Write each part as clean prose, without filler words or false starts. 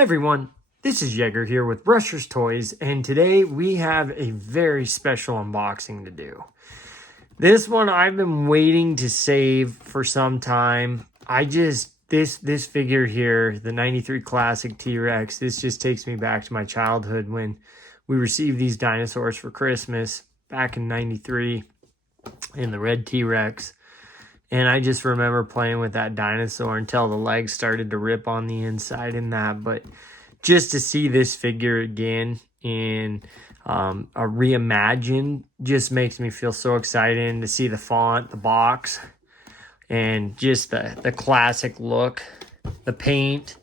Everyone, this is Yeager here with Rusherstoys, and today we have a very special unboxing to do. This one I've been waiting to save for some time. This figure here, the 93 Classic T-Rex, this just takes me back to my childhood when we received these dinosaurs for Christmas back in 93 in the red T-Rex. And I just remember playing with that dinosaur until the legs started to rip on the inside and that. But just to see this figure again in a reimagined just makes me feel so excited. And to see the font, the box, and just the classic look, the paint,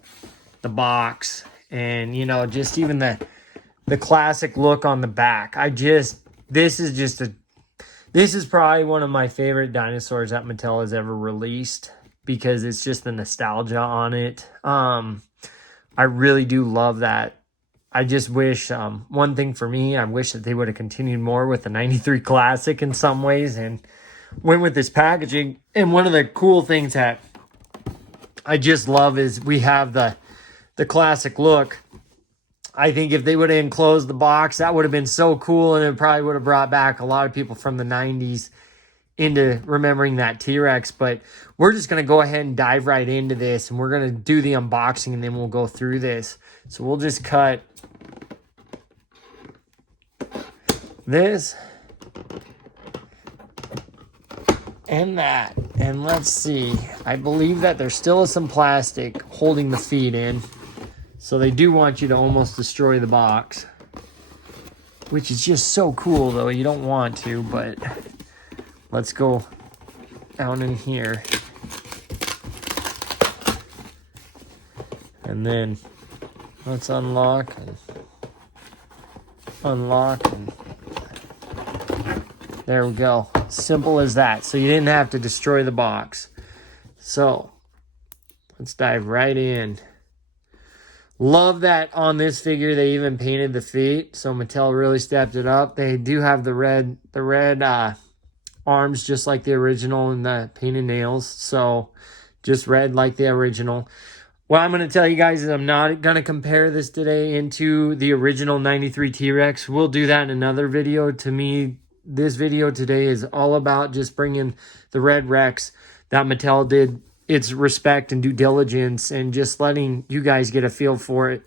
the box, and, you know, just even the classic look on the back. This is probably one of my favorite dinosaurs that Mattel has ever released because it's just the nostalgia on it. I really do love that. I just wish, one thing for me, I wish that they would have continued more with the 93 Classic in some ways and went with this packaging. And one of the cool things that I just love is we have the classic look. I think if they would have enclosed the box, that would have been so cool, and it probably would have brought back a lot of people from the 90s into remembering that T-Rex. But we're just going to go ahead and dive right into this, and we're going to do the unboxing, and then we'll go through this. So we'll just cut this and that. And let's see. I believe that there still is some plastic holding the feet in. So they do want you to almost destroy the box, which is just so cool, though. You don't want to, but let's go down in here. And then let's unlock. And there we go. Simple as that. So you didn't have to destroy the box. So let's dive right in. Love that on this figure they even painted the feet, so Mattel really stepped it up. They do have the red arms just like the original and the painted nails, so just red like the original. What I'm going to tell you guys is I'm not going to compare this today into the original 93 T-Rex. We'll do that in another video. To me, this video today is all about just bringing the red Rex that Mattel did its respect and due diligence and just letting you guys get a feel for it.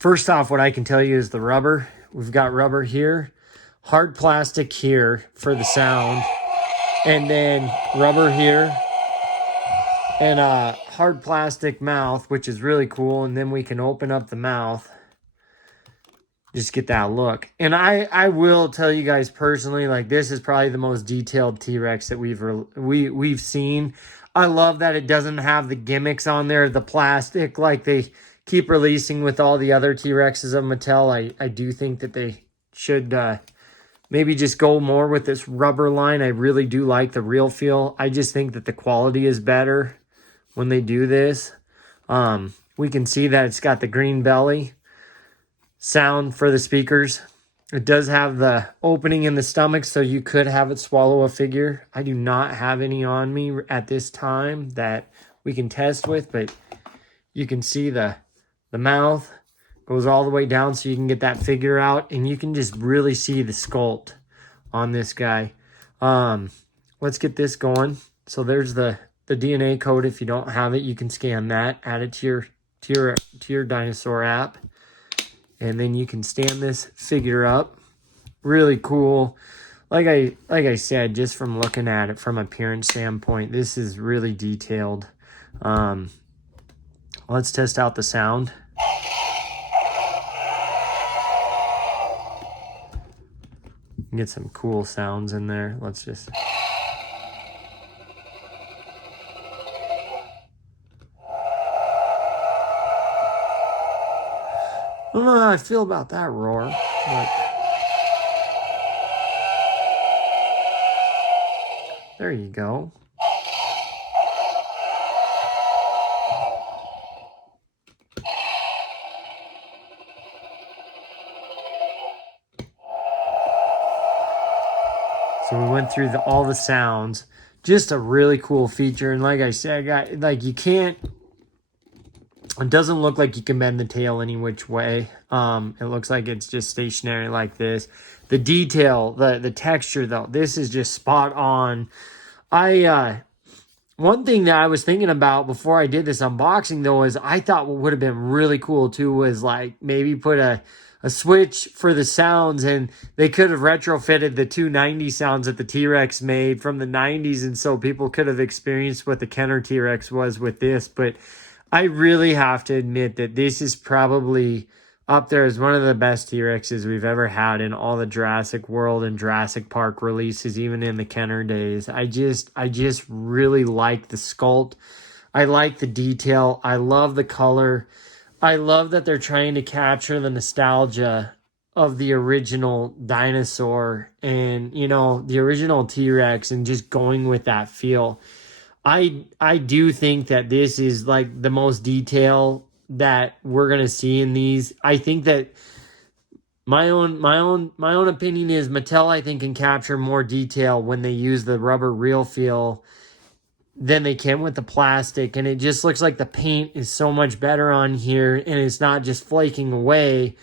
First off, what I can tell you is the rubber. We've got rubber here, hard plastic here for the sound, and then rubber here, and a hard plastic mouth, which is really cool. And then we can open up the mouth. Just get that look. And I will tell you guys personally, like, this is probably the most detailed T-Rex that we've seen. I love that it doesn't have the gimmicks on there, the plastic like they keep releasing with all the other T-Rexes of Mattel. I do think that they should maybe just go more with this rubber line. I really do like the real feel. I just think that the quality is better when they do this. We can see that it's got the green belly. Sound for the speakers. It does have the opening in the stomach, so you could have it swallow a figure. I do not have any on me at this time that we can test with, but you can see the mouth goes all the way down so you can get that figure out, and you can just really see the sculpt on this guy. Let's get this going. So there's the DNA code. If you don't have it, you can scan that, add it to your dinosaur app. And then you can stand this figure up. Really cool. Like I said, just from looking at it from appearance standpoint, this is really detailed. Let's test out the sound. Get some cool sounds in there. Let's just... I don't know how I feel about that roar, but there you go. So we went through all the sounds. Just a really cool feature, and like I said, you can't It doesn't look like you can bend the tail any which way. It looks like it's just stationary like this. The detail, the texture though, this is just spot on. One thing that I was thinking about before I did this unboxing though is I thought what would have been really cool too was like maybe put a switch for the sounds, and they could have retrofitted the 290 sounds that the T-Rex made from the 90s, and so people could have experienced what the Kenner T-Rex was with this. But I really have to admit that this is probably up there as one of the best T-Rexes we've ever had in all the Jurassic World and Jurassic Park releases, even in the Kenner days. I just really like the sculpt. I like the detail. I love the color. I love that they're trying to capture the nostalgia of the original dinosaur and, you know, the original T-Rex, and just going with that feel. I do think that this is like the most detail that we're going to see in these. I think that my own opinion is Mattel, I think, can capture more detail when they use the rubber real feel than they can with the plastic, and it just looks like the paint is so much better on here, and it's not just flaking away.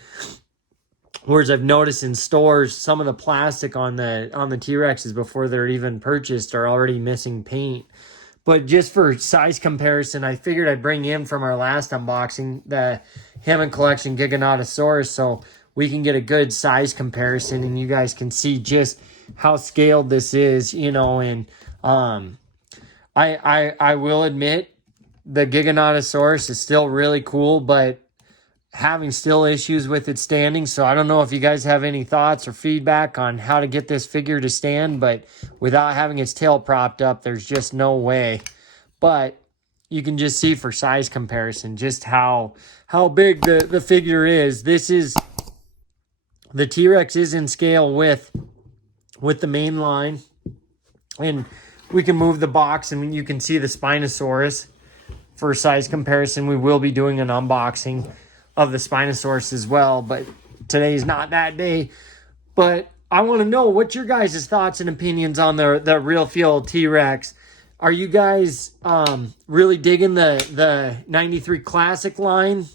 Whereas I've noticed in stores, some of the plastic on the T-Rexes before they're even purchased are already missing paint. But just for size comparison, I figured I'd bring in from our last unboxing the Hammond Collection Giganotosaurus, so we can get a good size comparison, and you guys can see just how scaled this is, you know. And I will admit the Giganotosaurus is still really cool, but having still issues with it standing. So I don't know if you guys have any thoughts or feedback on how to get this figure to stand, but without having its tail propped up, there's just no way. But you can just see for size comparison just how big the figure is. This is, the T-Rex is in scale with the main line, and we can move the box and you can see the Spinosaurus for size comparison. We will be doing an unboxing of the Spinosaurus as well, but today's not that day. But I want to know what your guys' thoughts and opinions on the real feel T-Rex. Are you guys really digging the 93 Classic line?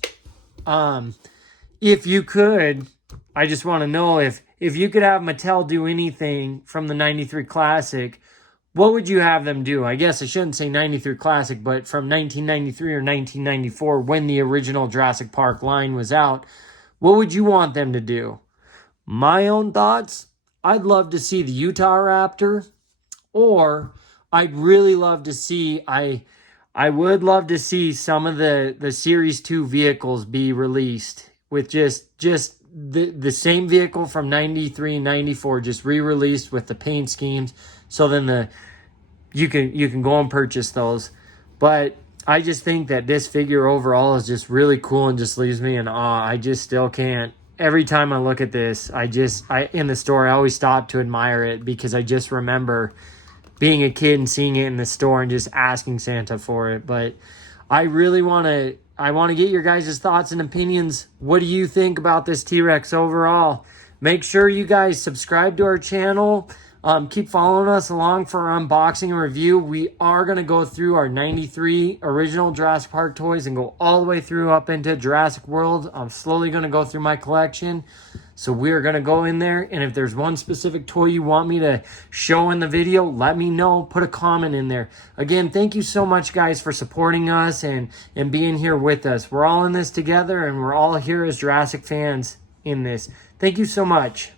If you could, I just want to know if you could have Mattel do anything from the 93 Classic, what would you have them do? I guess I shouldn't say 93 Classic, but from 1993 or 1994, when the original Jurassic Park line was out, what would you want them to do? My own thoughts, I'd love to see the Utah Raptor, or I'd really love to see, I would love to see some of the Series 2 vehicles be released with just the same vehicle from 93 and 94, just re-released with the paint schemes. So then you can go and purchase those. But I just think that this figure overall is just really cool and just leaves me in awe. I just still can't. Every time I look at this, I in the store, I always stop to admire it, because I just remember being a kid and seeing it in the store and just asking Santa for it. But I really want to get your guys' thoughts and opinions. What do you think about this T-Rex overall? Make sure you guys subscribe to our channel. Keep following us along for our unboxing and review. We are going to go through our 93 original Jurassic Park toys and go all the way through up into Jurassic World. I'm slowly going to go through my collection. So we're going to go in there, and if there's one specific toy you want me to show in the video, let me know. Put a comment in there. Again, thank you so much, guys, for supporting us and being here with us. We're all in this together, and we're all here as Jurassic fans in this. Thank you so much.